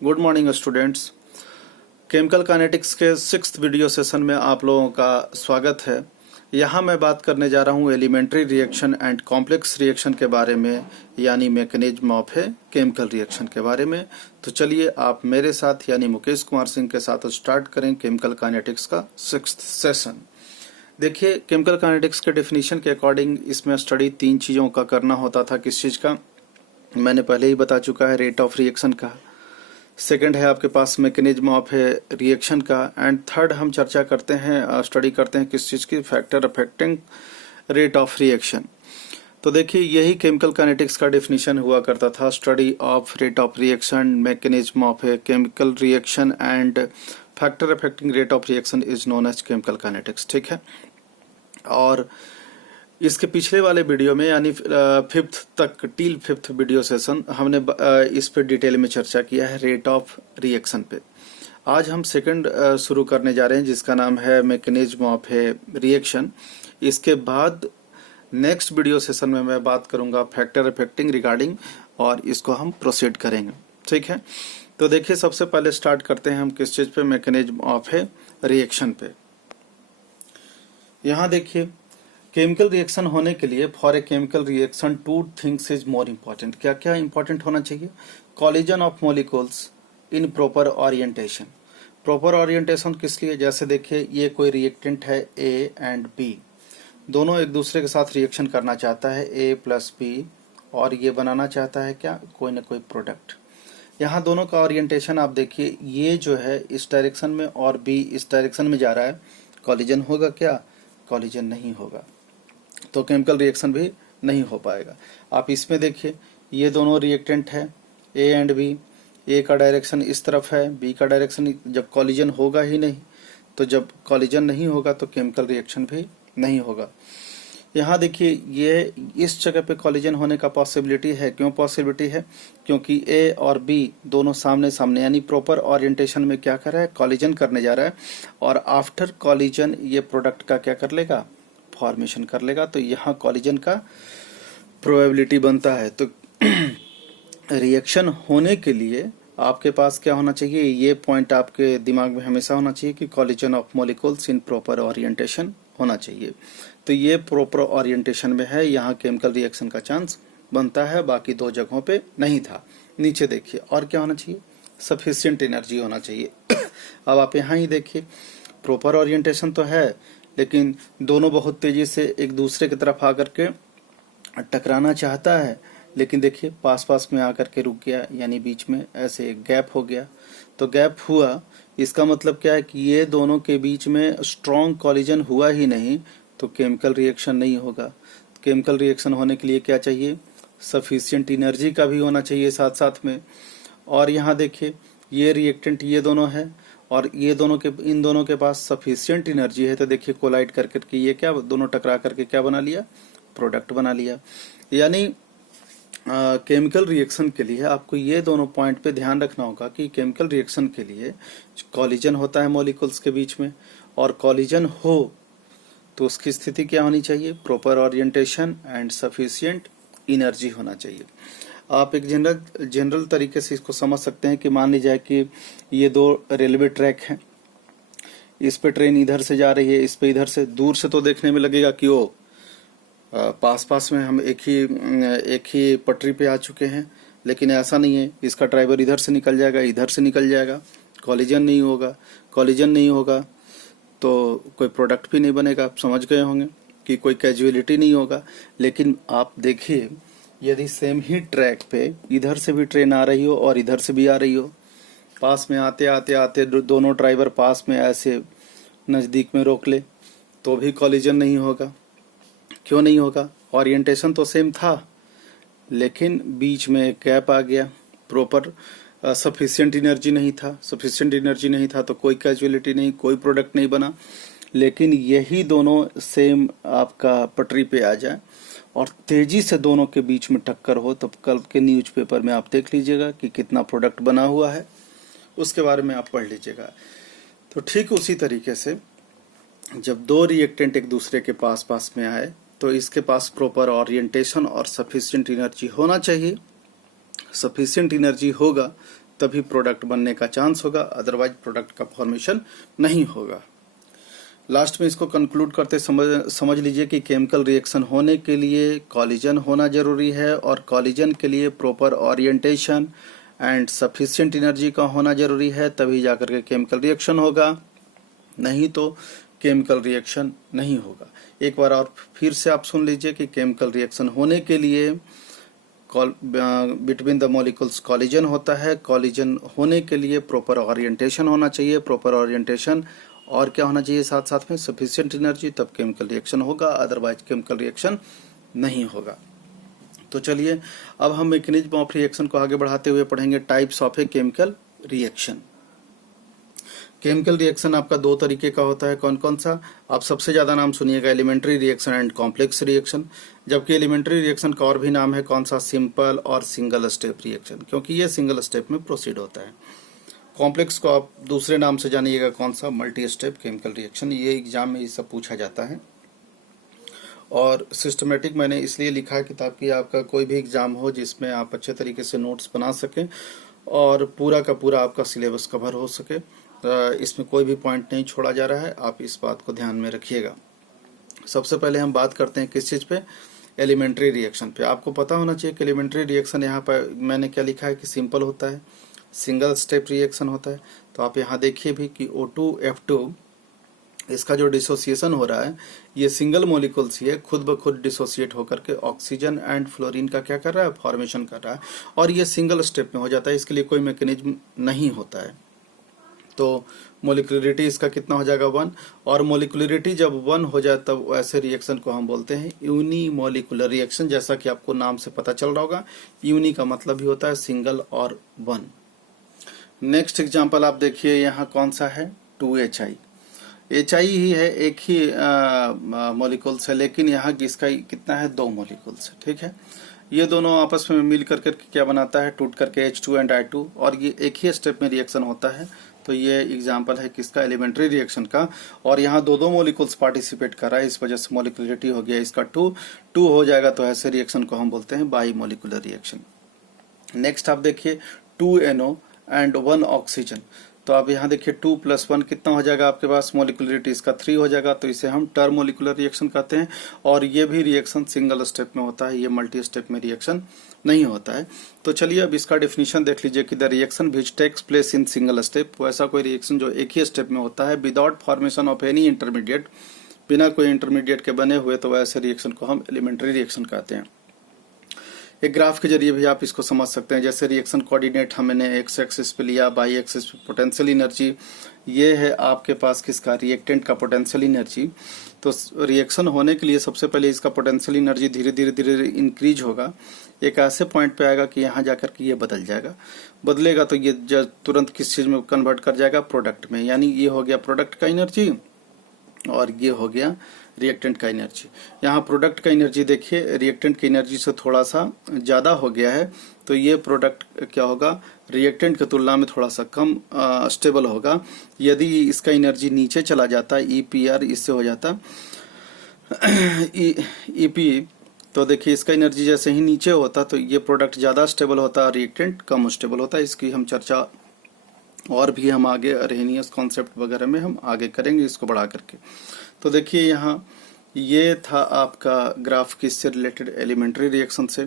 Good morning students. Chemical kinetics के 6th video session में आप लोगों का स्वागत है। यहाँ मैं बात करने जा रहा हूँ elementary reaction and complex reaction के बारे में, यानी मैकेनिज्म ऑफ है केमिकल रिएक्शन के बारे में। तो चलिए आप मेरे साथ यानी मुकेश कुमार सिंह के साथ स्टार्ट करें केमिकल काइनेटिक्स का 6th सेशन। देखिए, केमिकल काइनेटिक्स के डेफिनेशन के अकॉर्डिंग इसमें स्टडी 3 चीज़ों का करना होता था। किस चीज़ का मैंने पहले ही बता चुका है, रेट ऑफ रिएक्शन का। सेकंड है आपके पास मैकेनिज्म ऑफ है रिएक्शन का। एंड थर्ड हम चर्चा करते हैं, स्टडी करते हैं किस चीज़ की, factor affecting rate of reaction. तो देखिए, यही केमिकल काइनेटिक्स का डेफिनेशन हुआ करता था, study of rate of reaction, mechanism of है chemical reaction and factor affecting rate of reaction is known as chemical kinetics. ठीक है। और इसके पिछले वाले वीडियो में यानी 5th तक टिल 5th वीडियो सेशन हमने इस पे डिटेल में चर्चा किया है रेट ऑफ रिएक्शन पे। आज हम सेकंड शुरू करने जा रहे हैं जिसका नाम है मैकेनिज्म ऑफ है रिएक्शन। इसके बाद नेक्स्ट वीडियो सेशन में मैं बात करूंगा फैक्टर अफेक्टिंग रिगार्डिंग, और इसको हम प्रोसीड करेंगे। ठीक है। तो देखिए, सबसे पहले स्टार्ट करते हैं हम किस चीज पे, मैकेनिज्म ऑफ है रिएक्शन पे। यहाँ देखिए, केमिकल रिएक्शन होने के लिए for a chemical reaction 2 things is more important. क्या क्या इंपॉर्टेंट होना चाहिए? Collision of molecules in proper orientation. Proper orientation किस लिए? जैसे देखिए, ये कोई रिएक्टेंट है ए एंड बी, दोनों एक दूसरे के साथ रिएक्शन करना चाहता है ए प्लस बी, और ये बनाना चाहता है क्या, कोई ना कोई प्रोडक्ट। यहाँ दोनों का ओरिएंटेशन आप देखिए, ये जो है इस डायरेक्शन में और बी इस डायरेक्शन में जा रहा है। कॉलिजन होगा क्या? कॉलिजन नहीं होगा, तो केमिकल रिएक्शन भी नहीं हो पाएगा। आप इसमें देखिए, ये दोनों रिएक्टेंट है ए एंड बी, ए का डायरेक्शन इस तरफ है, बी का डायरेक्शन, जब कॉलिजन होगा ही नहीं, तो जब कॉलिजन नहीं होगा तो केमिकल रिएक्शन भी नहीं होगा। यहाँ देखिए, ये इस जगह पे कॉलिजन होने का पॉसिबिलिटी है। क्यों पॉसिबिलिटी है? क्योंकि ए और बी दोनों सामने सामने यानी प्रॉपर ओरिएंटेशन में क्या कर रहा है, कॉलिजन करने जा रहा है, और आफ्टर कॉलिजन ये प्रोडक्ट का क्या कर लेगा, फॉर्मेशन कर लेगा। तो यहाँ कॉलिजन का प्रोबेबिलिटी बनता है। तो रिएक्शन होने के लिए आपके पास क्या होना चाहिए, ये पॉइंट आपके दिमाग में हमेशा होना चाहिए कि collision of molecules in proper orientation होना चाहिए। तो ये प्रॉपर ओरिएंटेशन में है, यहाँ केमिकल रिएक्शन का चांस बनता है, बाकी 2 जगहों पे नहीं था। नीचे देखिए, और क्या होना चाहिए, सफिशिएंट एनर्जी होना चाहिए। अब आप यहाँ ही देखिए, प्रॉपर ओरिएंटेशन तो है, लेकिन दोनों बहुत तेजी से एक दूसरे की तरफ आकर के टकराना चाहता है, लेकिन देखिए पास पास में आकर के रुक गया, यानी बीच में ऐसे गैप हो गया। तो गैप हुआ, इसका मतलब क्या है कि ये दोनों के बीच में स्ट्रॉन्ग कॉलिजन हुआ ही नहीं, तो केमिकल रिएक्शन नहीं होगा। केमिकल रिएक्शन होने के लिए क्या चाहिए, सफिशिएंट एनर्जी का भी होना चाहिए साथ साथ में। और यहाँ देखिए, ये रिएक्टेंट ये दोनों है, और ये दोनों के, इन दोनों के पास सफिशिएंट एनर्जी है। तो देखिए, कोलाइड कर करके ये क्या, दोनों टकरा करके क्या बना लिया, प्रोडक्ट बना लिया। यानी केमिकल रिएक्शन के लिए आपको ये दोनों पॉइंट पे ध्यान रखना होगा कि केमिकल रिएक्शन के लिए कॉलिजन होता है मॉलिक्यूल्स के बीच में, और कॉलिजन हो तो उसकी स्थिति क्या होनी चाहिए, proper orientation and sufficient energy होना चाहिए। आप एक जनरल तरीके से इसको समझ सकते हैं कि मान लीजिए कि ये 2 रेलवे ट्रैक हैं, इस पे ट्रेन इधर से जा रही है, इस पे इधर से। दूर से तो देखने में लगेगा कि वो पास पास में हम एक ही पटरी पे आ चुके हैं, लेकिन ऐसा नहीं है। इसका ड्राइवर इधर से निकल जाएगा, इधर से निकल जाएगा, कॉलिजन नहीं होगा। कॉलिजन नहीं होगा तो कोई प्रोडक्ट भी नहीं बनेगा। आप समझ गए होंगे कि कोई कैजुअलिटी नहीं होगा। लेकिन आप देखिए, यदि सेम ही ट्रैक पे इधर से भी ट्रेन आ रही हो और इधर से भी आ रही हो, पास में आते आते आते दोनों ड्राइवर पास में ऐसे नज़दीक में रोक ले, तो भी कॉलिजन नहीं होगा। क्यों नहीं होगा? ओरिएंटेशन तो सेम था, लेकिन बीच में एक गैप आ गया, प्रॉपर सफिशिएंट एनर्जी नहीं था। सफिशिएंट एनर्जी नहीं था तो कोई कैजुअलिटी नहीं, कोई प्रोडक्ट नहीं बना। लेकिन यही दोनों सेम आपका पटरी पे आ जाए और तेजी से दोनों के बीच में टक्कर हो, तब कल के न्यूज़पेपर में आप देख लीजिएगा कि कितना प्रोडक्ट बना हुआ है, उसके बारे में आप पढ़ लीजिएगा। तो ठीक उसी तरीके से जब 2 रिएक्टेंट एक दूसरे के पास पास में आए, तो इसके पास प्रॉपर ओरिएंटेशन और सफिशिएंट एनर्जी होना चाहिए। सफिशिएंट एनर्जी होगा तभी प्रोडक्ट बनने का चांस होगा, अदरवाइज प्रोडक्ट का फॉर्मेशन नहीं होगा। लास्ट में इसको कंक्लूड करते समझ लीजिए कि केमिकल रिएक्शन होने के लिए कॉलिजन होना जरूरी है, और कॉलिजन के लिए proper orientation and sufficient energy का होना जरूरी है, तभी जाकर के केमिकल रिएक्शन होगा, नहीं तो केमिकल रिएक्शन नहीं होगा। एक बार और फिर से आप सुन लीजिए कि केमिकल रिएक्शन होने के लिए बिटवीन द मॉलिक्यूल्स कॉलिजन होता है, कॉलिजन होने के लिए प्रॉपर ओरिएंटेशन होना चाहिए, प्रॉपर ओरिएंटेशन और क्या होना चाहिए साथ साथ में सफिशिएंट एनर्जी, तब केमिकल रिएक्शन होगा, अदरवाइज केमिकल रिएक्शन नहीं होगा। तो चलिए अब हम मैकेनिज्म ऑफ रिएक्शन को आगे बढ़ाते हुए पढ़ेंगे types of a chemical reaction. Chemical reaction आपका दो तरीके का होता है, कौन कौन सा? आप सबसे ज्यादा नाम सुनिएगा elementary reaction and complex reaction, जबकि एलिमेंट्री रिएक्शन का और भी नाम है कौन सा? सिंपल और सिंगल स्टेप रिएक्शन, क्योंकि ये सिंगल स्टेप में प्रोसीड होता है। कॉम्प्लेक्स को आप दूसरे नाम से जानिएगा कौन सा? Multi step chemical reaction. ये एग्जाम में ये सब पूछा जाता है, और सिस्टमेटिक मैंने इसलिए लिखा है किताब की आपका कोई भी एग्जाम हो जिसमें आप अच्छे तरीके से नोट्स बना सकें और पूरा का पूरा आपका सिलेबस कवर हो सके, इसमें कोई भी पॉइंट नहीं छोड़ा जा रहा है, आप इस बात को ध्यान में रखिएगा। सबसे पहले हम बात करते हैं किस चीज़ पे? एलिमेंट्री रिएक्शन पे। आपको पता होना चाहिए कि एलिमेंट्री रिएक्शन यहाँ पर मैंने क्या लिखा है कि सिंपल होता है, सिंगल स्टेप रिएक्शन होता है। तो आप यहाँ देखिए भी कि O2F2 इसका जो डिसोसिएशन हो रहा है ये सिंगल मॉलिक्यूल्स ही है, खुद ब खुद डिसोसिएट होकर के ऑक्सीजन एंड फ्लोरीन का क्या कर रहा है? फॉर्मेशन कर रहा है, और ये सिंगल स्टेप में हो जाता है, इसके लिए कोई मैकेनिज्म नहीं होता है। तो मोलिकुलरिटी इसका कितना हो जाएगा? 1, और मोलिकुलरिटी जब 1 हो जाए तब ऐसे रिएक्शन को हम बोलते हैं यूनिमोलिकुलर रिएक्शन, जैसा कि आपको नाम से पता चल रहा होगा। यूनि का मतलब ही होता है सिंगल और 1। नेक्स्ट एग्जांपल आप देखिए यहाँ कौन सा है? 2HI। HI ही है, एक ही मॉलिक्यूल्स है, लेकिन यहाँ इसका कितना है? 2 मॉलिक्यूल्स है, ठीक है। ये दोनों आपस में मिल करके क्या बनाता है? टूट करके H2 एंड I2, और ये एक ही स्टेप में रिएक्शन होता है। तो ये एग्जांपल है किसका? एलिमेंट्री रिएक्शन का। और यहाँ दो मॉलिक्यूल्स पार्टिसिपेट कर रहा है, इस वजह से मॉलिकुलरिटी हो गया इसका 2 हो जाएगा, तो ऐसे रिएक्शन को हम बोलते हैं बाई मॉलिकुलर रिएक्शन। नेक्स्ट आप देखिए 2NO एंड 1 ऑक्सीजन। तो आप यहाँ देखिए 2 + 1 कितना हो जाएगा आपके पास? मॉलिकुलरिटी इसका 3 हो जाएगा, तो इसे हम टर्म मॉलिकुलर रिएक्शन कहते हैं। और ये भी रिएक्शन सिंगल स्टेप में होता है, ये मल्टी स्टेप में रिएक्शन नहीं होता है। तो चलिए अब इसका डेफिनेशन देख लीजिए कि the reaction which takes place in single step, वैसा कोई रिएक्शन जो एक ही स्टेप में होता है, without formation of any intermediate, बिना कोई इंटरमीडिएट के बने हुए, तो वैसे रिएक्शन को हम एलिमेंट्री रिएक्शन कहते हैं। एक ग्राफ के जरिए भी आप इसको समझ सकते हैं। जैसे रिएक्शन कोऑर्डिनेट हमने एक्स एक्सिस पे लिया, बाई एक्सिस पे पोटेंशियल एनर्जी, ये है आपके पास किसका? रिएक्टेंट का पोटेंशियल एनर्जी। तो रिएक्शन होने के लिए सबसे पहले इसका पोटेंशियल एनर्जी धीरे धीरे इंक्रीज होगा, एक ऐसे पॉइंट पे आएगा कि यहाँ जाकर के ये बदल जाएगा, बदलेगा तो ये तुरंत किस चीज में कन्वर्ट कर जाएगा? प्रोडक्ट में। यानी ये हो गया प्रोडक्ट का एनर्जी, और ये हो गया रिएक्टेंट का एनर्जी। यहाँ प्रोडक्ट का एनर्जी देखिए रिएक्टेंट की एनर्जी से थोड़ा सा ज्यादा हो गया है, तो ये प्रोडक्ट क्या होगा? रिएक्टेंट की तुलना में थोड़ा सा कम स्टेबल होगा। यदि इसका एनर्जी नीचे चला जाता, EPR इससे हो जाता EP, तो देखिए इसका एनर्जी जैसे ही नीचे होता तो ये प्रोडक्ट ज्यादा स्टेबल होता और रिएक्टेंट कम स्टेबल होता। इसकी हम चर्चा और भी हम आगे अरेनियस कॉन्सेप्ट वगैरह में हम आगे करेंगे इसको बढ़ा करके। तो देखिए यहाँ ये था आपका ग्राफ किससे रिलेटेड? एलिमेंट्री रिएक्शन से।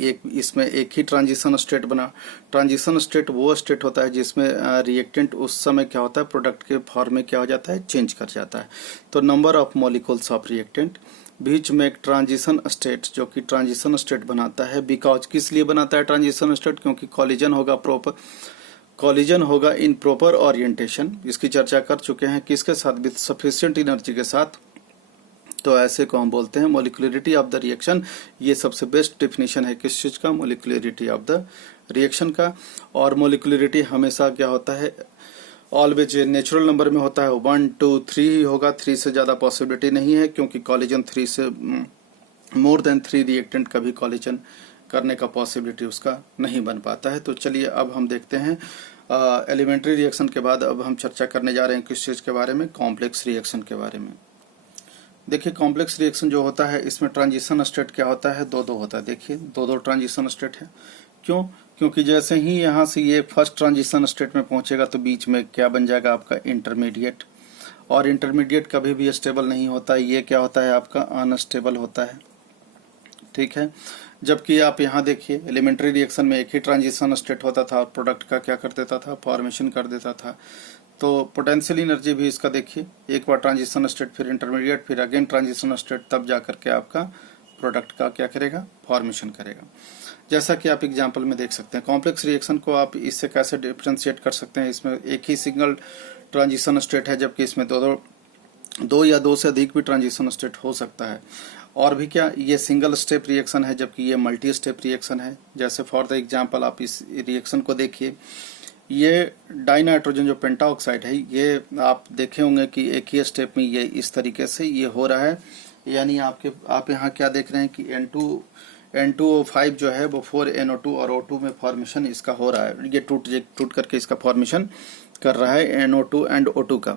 एक इसमें एक ही ट्रांजिशन स्टेट बना। ट्रांजिशन स्टेट वो स्टेट होता है जिसमें रिएक्टेंट उस समय क्या होता है? प्रोडक्ट के फॉर्म में क्या हो जाता है? चेंज कर जाता है। तो number of molecules of reactant बीच में एक ट्रांजिशन स्टेट जो कि ट्रांजिशन स्टेट बनाता है। बिकॉज किस लिए बनाता है ट्रांजिशन स्टेट? क्योंकि कॉलिजन होगा, प्रॉपर कॉलिजन होगा इन प्रॉपर ओरिएंटेशन। इसकी चर्चा कर चुके हैं किसके साथ? विद सफिशिएंट एनर्जी के साथ। तो ऐसे को हम बोलते हैं मोलिकुलरिटी ऑफ द रिएक्शन। ये सबसे बेस्ट डेफिनेशन है किस चीज का? मोलिकुलरिटी ऑफ द रिएक्शन का। और मोलिकुलरिटी हमेशा क्या होता है? ऑलवेज नेचुरल नंबर में होता है, 1 2 3 ही होगा, 3 से ज्यादा पॉसिबिलिटी नहीं है, क्योंकि कॉलिजन 3 से मोर देन 3 रिएक्टेंट कभी कॉलिजन करने का पॉसिबिलिटी उसका नहीं बन पाता है। तो चलिए अब हम देखते हैं एलिमेंट्री रिएक्शन के बाद अब हम चर्चा करने जा रहे हैं किस चीज के बारे में? कॉम्प्लेक्स रिएक्शन के बारे में। देखिए कॉम्प्लेक्स रिएक्शन जो होता है इसमें ट्रांजिशन स्टेट क्या होता है? 2 होता है। देखिए 2 ट्रांजिशन स्टेट है। क्यों? क्योंकि जैसे ही यहाँ से ये फर्स्ट ट्रांजिशन स्टेट में पहुंचेगा तो बीच में क्या बन जाएगा आपका इंटरमीडिएट, और इंटरमीडिएट कभी भी स्टेबल नहीं होता, ये क्या होता है आपका अनस्टेबल होता है, ठीक है। जबकि आप यहाँ देखिए एलिमेंट्री रिएक्शन में एक ही ट्रांजिशन स्टेट होता था और प्रोडक्ट का क्या कर देता था, फॉर्मेशन कर देता था। तो पोटेंशियल एनर्जी भी इसका देखिए, एक बार ट्रांजिशन स्टेट, फिर इंटरमीडिएट, फिर अगेन ट्रांजिशन स्टेट, तब जा करके आपका प्रोडक्ट का क्या करेगा, फॉर्मेशन करेगा। जैसा कि आप एग्जाम्पल में देख सकते हैं, कॉम्प्लेक्स रिएक्शन को आप इससे कैसे डिफ्रेंशिएट कर सकते हैं। इसमें एक ही सिंगल ट्रांजिशन स्टेट है, जबकि इसमें दो या दो से अधिक भी ट्रांजिशन स्टेट हो सकता है। और भी क्या, ये सिंगल स्टेप रिएक्शन है, जबकि ये मल्टी स्टेप रिएक्शन है। जैसे फॉर द एग्जांपल आप इस रिएक्शन को देखिए, ये डाइनाइट्रोजन जो पेंटाऑक्साइड है, ये आप देखे होंगे कि एक ही स्टेप में ये इस तरीके से ये हो रहा है। यानी आप यहाँ क्या देख रहे हैं कि N2O5 जो है वो 4NO2 और O2 में फॉर्मेशन इसका हो रहा है। ये टूट करके इसका फॉर्मेशन कर रहा है NO2 एंड O2 का।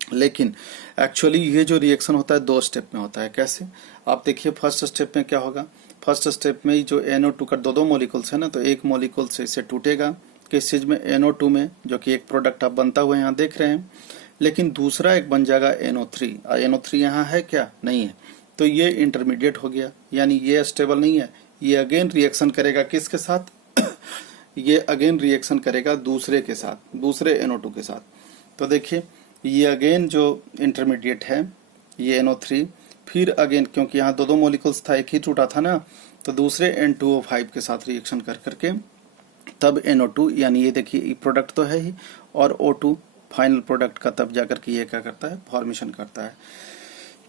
लेकिन एक्चुअली ये जो रिएक्शन होता है 2 स्टेप में होता है। कैसे, आप देखिए फर्स्ट स्टेप में क्या होगा, फर्स्ट स्टेप में जो NO2 का दो मॉलिक्यूल्स है ना, तो एक मॉलिक्यूल से इसे टूटेगा किस चीज में, NO2 में, जो कि एक प्रोडक्ट आप बनता हुआ यहाँ देख रहे हैं। लेकिन दूसरा एक बन जाएगा NO3, NO3 यहाँ है क्या, नहीं है, तो ये इंटरमीडिएट हो गया। यानी ये स्टेबल नहीं है, ये अगेन रिएक्शन करेगा किसके साथ ये अगेन रिएक्शन करेगा दूसरे के साथ, दूसरे NO2 के साथ। तो देखिए ये अगेन जो इंटरमीडिएट है ये NO3, फिर अगेन क्योंकि यहाँ दो मॉलिक्यूल्स था, एक ही टूटा था ना, तो दूसरे N2O5 के साथ रिएक्शन कर करके तब NO2, यानी ये देखिए प्रोडक्ट तो है ही, और O2 फाइनल प्रोडक्ट का तब जाकर के ये क्या करता है, फॉर्मेशन करता है।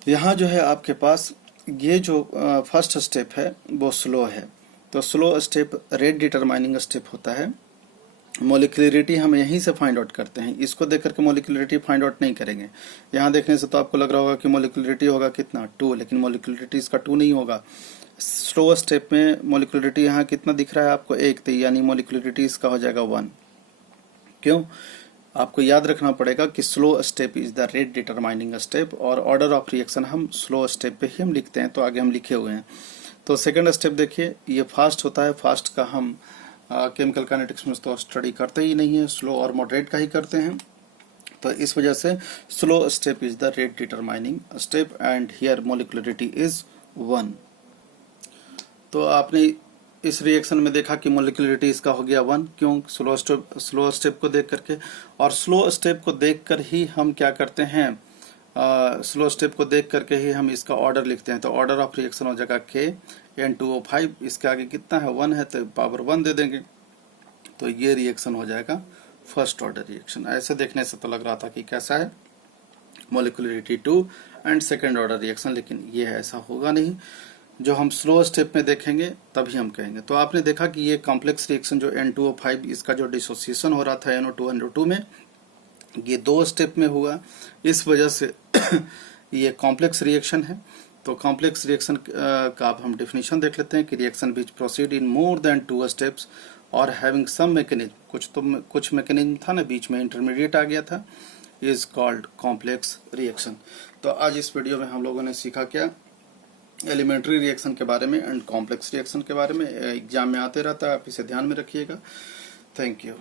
यहाँ जो है आपके पास ये जो फर्स्ट स्टेप है वो स्लो है, तो slow step rate determining step होता है। मोलिकुलरिटी हम यहीं से फाइंड आउट करते हैं, इसको देख करके मोलिकुलरिटी फाइंड आउट नहीं करेंगे। यहाँ देखने से तो आपको लग रहा होगा कि मोलिकुलरिटी होगा कितना 2, लेकिन मोलिकुलरिटी इसका 2 नहीं होगा। स्लो स्टेप में मोलिकुलरिटी यहाँ कितना दिख रहा है आपको, 1, तो यानी मोलिकुलरिटी इसका हो जाएगा 1। क्यों, आपको याद रखना पड़ेगा कि slow step is the rate determining step, और ऑर्डर ऑफ रिएक्शन हम स्लो स्टेप पे ही हम लिखते हैं, तो आगे हम लिखे हुए हैं। तो सेकंड स्टेप देखिए, ये फास्ट होता है, फास्ट का हम केमिकल काइनेटिक्स में तो स्टडी करते ही नहीं है, स्लो और मॉडरेट का ही करते हैं। तो इस वजह से slow step is the rate determining step and here molecularity is 1। तो आपने इस रिएक्शन में देखा कि मोलिकुलरिटी इसका हो गया 1, क्यों, स्लो स्टेप को देख करके। और स्लो स्टेप को देख कर ही हम क्या करते हैं, स्लो स्टेप को देख करके ही हम इसका ऑर्डर लिखते हैं। तो ऑर्डर ऑफ रिएक्शन हो जाएगा K N2O5, इसके आगे कितना है, 1 है, तो पावर 1 दे देंगे, तो ये रिएक्शन हो जाएगा फर्स्ट ऑर्डर रिएक्शन। ऐसे देखने से तो लग रहा था कि कैसा है, molecularity 2 and second order reaction, लेकिन ये ऐसा होगा नहीं। जो हम स्लो स्टेप में देखेंगे तभी हम कहेंगे। तो आपने देखा कि ये कॉम्प्लेक्स रिएक्शन जो N2O5 इसका जो डिसोसिएशन हो रहा था NO2 NO2 में, ये 2 स्टेप में हुआ, इस वजह से ये कॉम्प्लेक्स रिएक्शन है। तो कॉम्प्लेक्स रिएक्शन का अब हम डेफिनेशन देख लेते हैं कि reaction which proceed in more than 2 steps और हैविंग सम मैकेनिज्म, कुछ मैकेनिज्म था ना, बीच में इंटरमीडिएट आ गया था, इज कॉल्ड कॉम्प्लेक्स रिएक्शन। तो आज इस वीडियो में हम लोगों ने सीखा क्या, एलिमेंट्री रिएक्शन के बारे में एंड कॉम्प्लेक्स रिएक्शन के बारे में। एग्जाम में आते रहता है, आप इसे ध्यान में रखिएगा। Thank you.